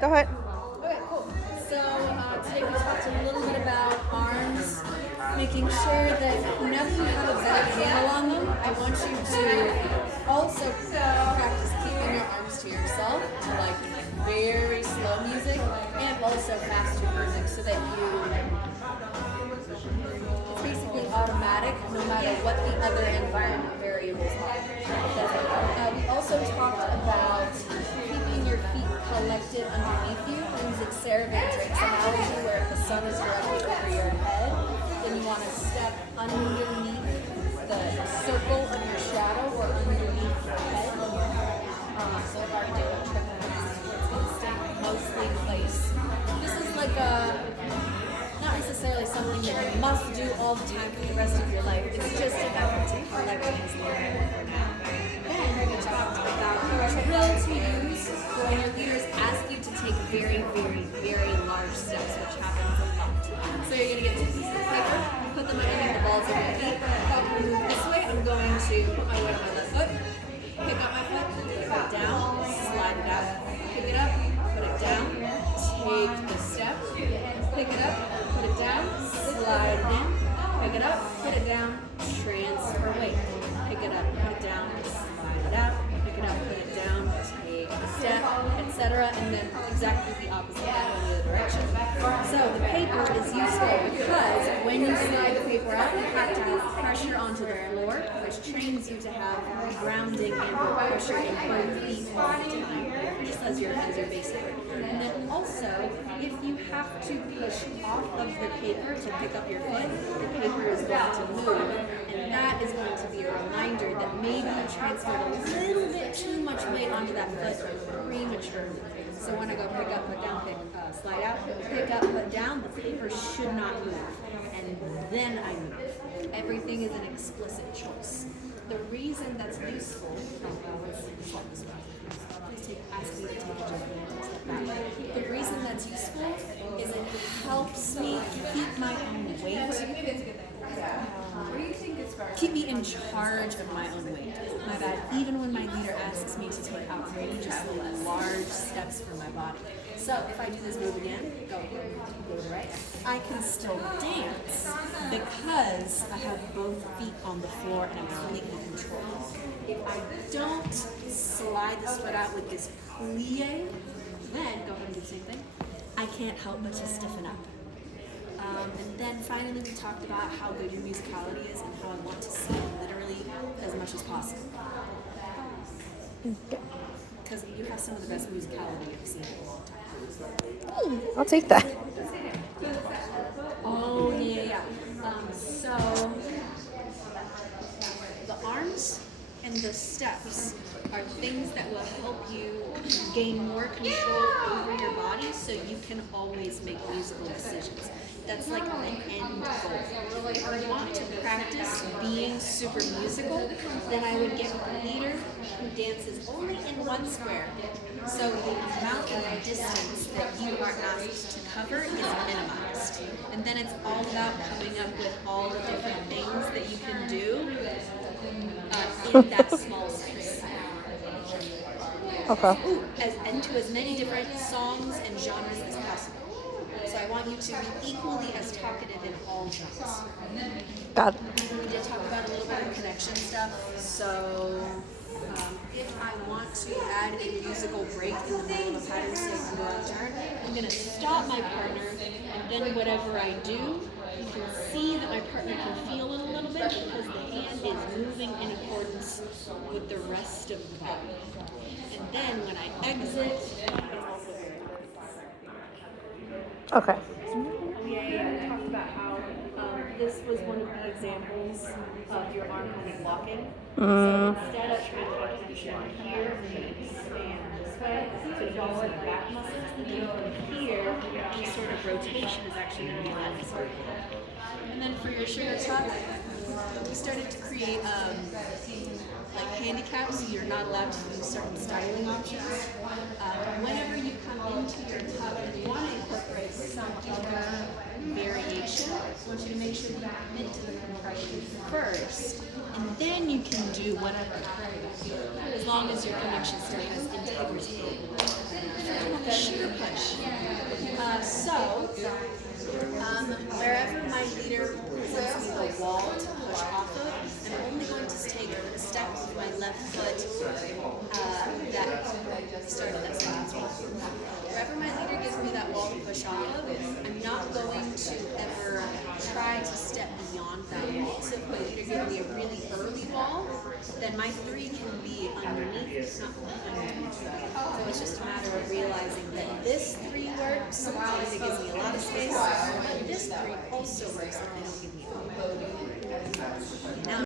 Go ahead. Okay, cool. So today we talked a little bit about arms, making sure that whenever you have a better handle on them, I want you to also practice keeping your arms to yourself to like very slow music and also faster music so that it's basically automatic no matter what the other environment variables are. We also talked about keeping your feet collected underneath you using Sarah Van Drake's analogy where if the sun is directly over your head, then you want to step underneath the circle of your shadow or underneath your head. So if I do a triple it's going to stay mostly in place. This is like not necessarily something that you must do all the time for the rest of your life. It's just an effort to collect things for now. Then we talked about a drill to use when your leaders ask you to take very, very, very large steps, which happens a lot. So you're going to get two pieces of paper, put them underneath the balls of your feet. If I move this way, I'm going to put my weight on my left foot, pick up my foot, put it down, slide it out, pick it up, put it down, take the step, pick it up, put it down, slide in, pick it up, put it down, transfer weight, pick it up, put it down, slide it out, pick it up, put it down, take a step, etc. And then exactly the opposite in the other direction. So the paper is useful because when you slide the paper out, you have to have pressure onto the floor, which trains you to have grounding and pressure in both feet all the time, just as your basic. And then also, if you have to push off of the paper to pick up your foot, the paper is going to move, and that is going to be a reminder that maybe you transferred a little bit too much weight onto that foot prematurely. So when I go pick up, put down, slide out, pick up, put down, the paper should not move, and then I move. Everything is an explicit choice. The reason that's useful, let's swap this one. Ask me to take a the reason that's useful is it helps me keep my own weight. Keep me in charge of my own weight. My bad. Even when my leader asks me to take outrageously large steps for my body. So if I do this move again, go to the right, I can still dance because I have both feet on the floor and I'm completely controlled. If I don't slide this foot out with this plie, then go ahead and do the same thing. I can't help but to stiffen up. And then finally we talked about how good your musicality is and how I want to see it literally as much as possible. Because you have some of the best musicality I've seen in a long time. I'll take that. Oh, yeah. So the arms and the steps are things that will help you gain more control over your body so you can always make musical decisions. That's like the end goal. If I want to practice being super musical, then I would get with a leader who dances only in one square. So the amount of distance that you are asked to cover is minimized. And then it's all about coming up with all the different things that you can do in that small space. Okay. And to as many different songs and genres as possible. So I want you to be equally as talkative in all genres. Got it. We did talk about a little bit of connection stuff. So if I want to add a musical break in the middle of a pattern, say I'm going to turn, I'm going to stop my partner, and then whatever I do, you can see that my partner can feel it a little bit because the hand is moving in accordance with the rest of the body. And then when I exit, it's also very Okay. we talked about how this was one of the examples of your arm kind of locking. So instead of trying to put attention here and expand this way, so you also have back muscles, and then from here, any sort of rotation is actually going to be less. And then for your sugar tuck, we started to create like handicaps, so you're not allowed to use certain styling options. Whenever you come into your tuck and you want to incorporate some other variation, I want you to make sure that you commit to the compression first, and then you can do whatever, as long as your connection still has integrity. Sugar push. Wherever my leader presents me the wall to push off of, I'm only going to take a step with my left foot that started that sentence. Wherever my leader gives me that wall to push off of, I'm not going to ever try to step beyond that wall. So if my leader gives me a really early wall, then my 3 can be underneath, not underneath. So it's just a matter of realizing that this 3 works because it gives me a lot of space, but this 3 also works if they don't give me a wall. Now